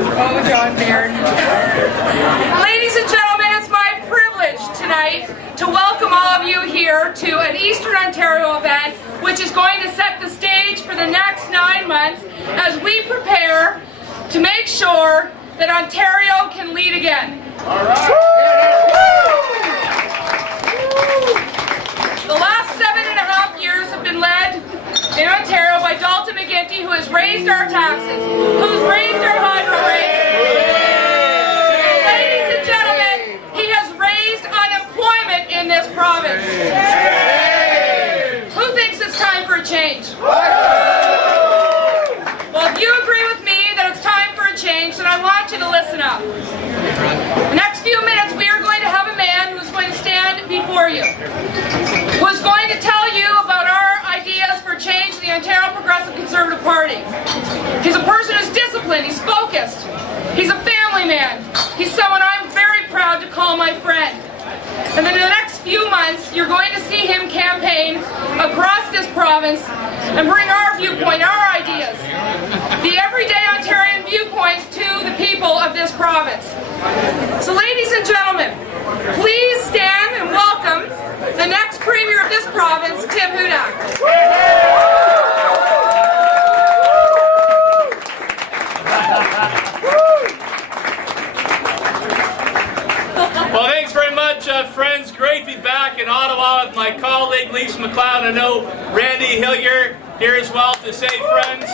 Oh, John Baird. Ladies and gentlemen, it's my privilege tonight to welcome all of you here to an Eastern Ontario event which is going to set the stage for the next 9 months as we prepare to make sure that Ontario can lead again. All right. The last 7.5 years have been led in Ontario by Dalton McGuinty, who has raised our taxes, who's raised our hydro rates. Ladies and gentlemen, he has raised unemployment in this province. Who thinks it's time for a change? Well, if you agree with me that it's time for a change, then I want you to listen up. The next few minutes, we are going to have a man who's going to stand before you, who's going to tell you about our ideas for change in the Ontario Progressive Conservative Party. He's a person who's disciplined, he's focused, he's a family man, he's someone I'm very proud to call my friend. And then in the next few months, you're going to see him campaign across this province and bring our viewpoint, our ideas, the everyday Ontarian viewpoints to the people of this province. So ladies and gentlemen, please stand and welcome the next Premier of this province, Tim Hudak. Well, thanks very much, friends. Great to be back in Ottawa with my colleague, Lisa MacLeod. I know Randy Hillier here as well to say, friends.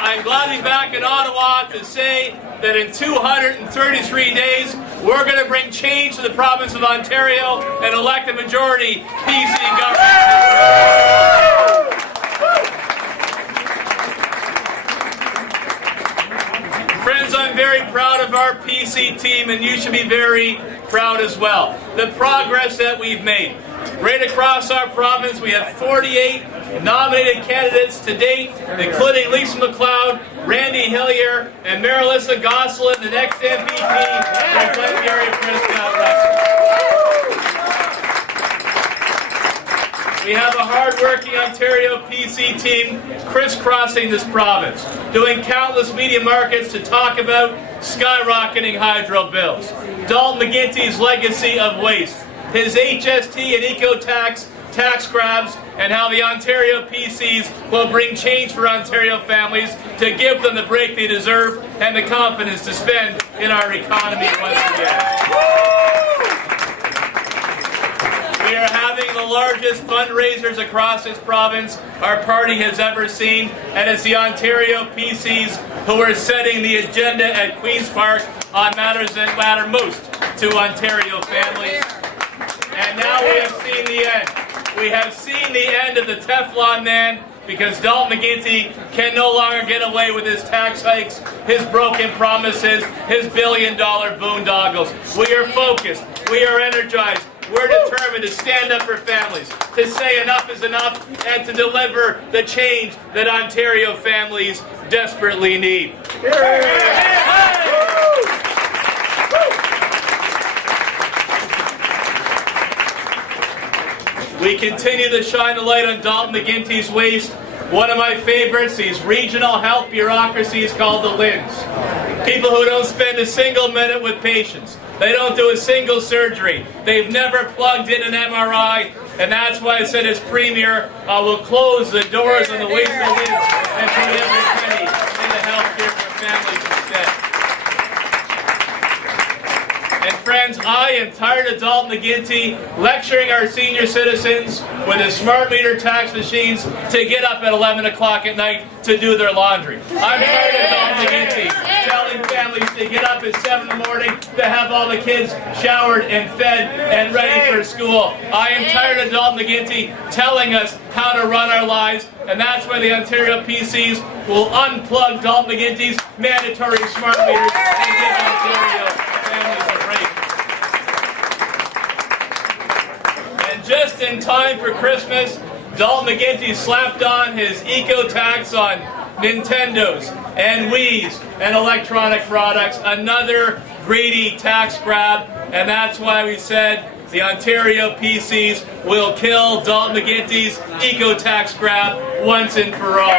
I'm glad to be back in Ottawa to say that in 233 days, we're going to bring change to the province of Ontario and elect a majority PC government. Friends, I'm very proud of our PC team, and you should be very proud as well. The progress that we've made. Right across our province, we have 48 nominated candidates to date, including Lisa MacLeod, Randy Hillier, and Marilisa Gosselin, the next MPP from Glengarry Prescott West. We have a hard-working Ontario PC team crisscrossing this province, doing countless media markets to talk about skyrocketing hydro bills, Dalton McGuinty's legacy of waste, his HST and eco-tax grabs, and how the Ontario PCs will bring change for Ontario families to give them the break they deserve and the confidence to spend in our economy once again. We are having the largest fundraisers across this province our party has ever seen, and it's the Ontario PCs who are setting the agenda at Queen's Park on matters that matter most to Ontario families. And now we have seen the end. We have seen the end of the Teflon Man, because Dalton McGuinty can no longer get away with his tax hikes, his broken promises, his billion-dollar boondoggles. We are focused. We are energized. We're determined to stand up for families, to say enough is enough, and to deliver the change that Ontario families desperately need. We continue to shine the light on Dalton McGuinty's waste. One of my favorites, these regional health bureaucracies called the LHINs. People who don't spend a single minute with patients. They don't do a single surgery. They've never plugged in an MRI, and that's why I said as Premier, I will close the doors on the waste of LHINs and put every penny into health care for families instead. And friends, I am tired of Dalton McGuinty lecturing our senior citizens with his smart meter tax machines to get up at 11 o'clock at night to do their laundry. I'm tired of Dalton McGuinty telling families to get up at 7 in the morning to have all the kids showered and fed and ready for school. I am tired of Dalton McGuinty telling us how to run our lives, and that's why the Ontario PCs will unplug Dalton McGuinty's mandatory smart meters and give Ontario families a break. And just in time for Christmas, Dalton McGuinty slapped on his eco-tax on Nintendos and Wii's and electronic products, another greedy tax grab, and that's why we said the Ontario PCs will kill Dalton McGuinty's eco-tax grab once and for all.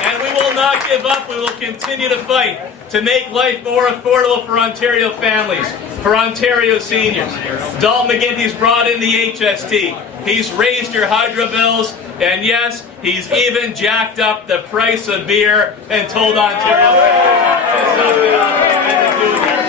And we will not give up. We will continue to fight to make life more affordable for Ontario families, for Ontario seniors. Dalton McGuinty's brought in the HST. He's raised your hydro bills, and yes, he's even jacked up the price of beer and told Ontario to suck it up and to do that.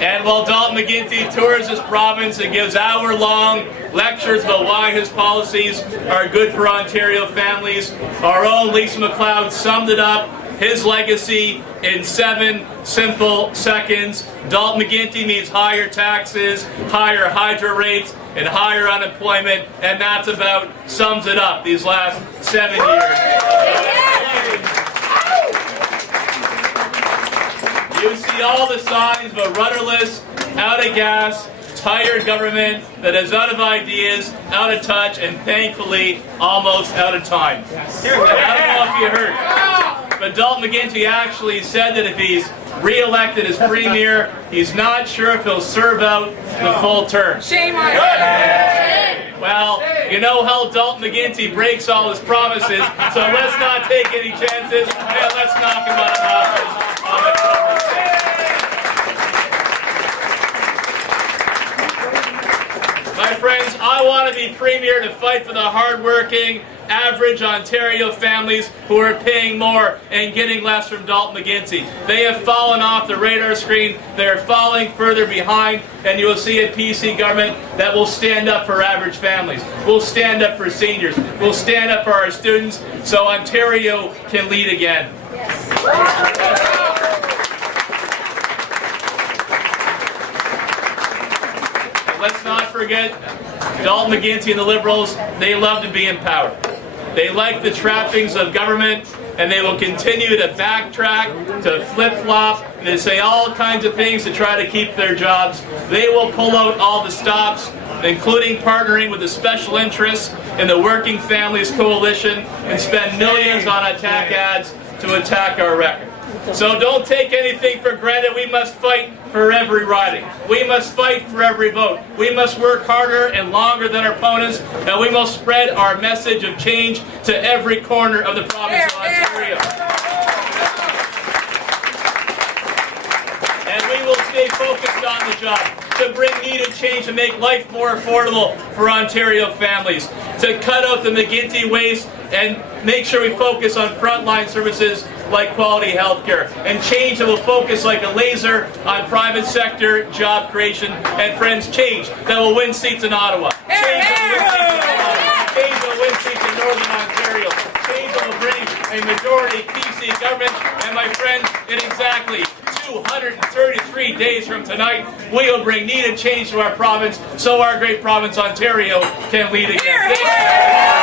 And while Dalton McGuinty tours this province and gives hour-long lectures about why his policies are good for Ontario families, our own Lisa MacLeod summed it up, his legacy, in 7 simple seconds. Dalton McGuinty means higher taxes, higher hydro rates, and higher unemployment, and that's about sums it up these last 7 years. You see all the signs of a rudderless, out of gas, tired government that is out of ideas, out of touch, and thankfully almost out of time. And I don't know if you heard, but Dalton McGuinty actually said that if he's re-elected as Premier, he's not sure if he'll serve out the full term. Shame on you! Well, you know how Dalton McGuinty breaks all his promises, so let's not take any chances, and let's knock him out of office on October 6th. My friends, I want to be Premier to fight for the hard-working, average Ontario families who are paying more and getting less from Dalton McGuinty. They have fallen off the radar screen. They are falling further behind, and you will see a PC government that will stand up for average families, will stand up for seniors, will stand up for our students, so Ontario can lead again. Let's not forget, Dalton McGuinty and the Liberals, they love to be in power. They like the trappings of government, and they will continue to backtrack, to flip-flop, and to say all kinds of things to try to keep their jobs. They will pull out all the stops, including partnering with the special interests in the Working Families Coalition, and spend millions on attack ads to attack our record. So don't take anything for granted. We must fight for every riding. We must fight for every vote. We must work harder and longer than our opponents, and we must spread our message of change to every corner of the province of Ontario. And we will stay focused on the job, to bring needed change to make life more affordable for Ontario families, to cut out the McGuinty waste and make sure we focus on frontline services like quality health care, and change that will focus like a laser on private sector job creation, and friends, change that will win seats in Ottawa, change that will win seats in Northern Ontario, change that will bring a majority PC government, and my friends, in exactly 233 days from tonight, we will bring needed change to our province so our great province, Ontario, can lead again. Thank you.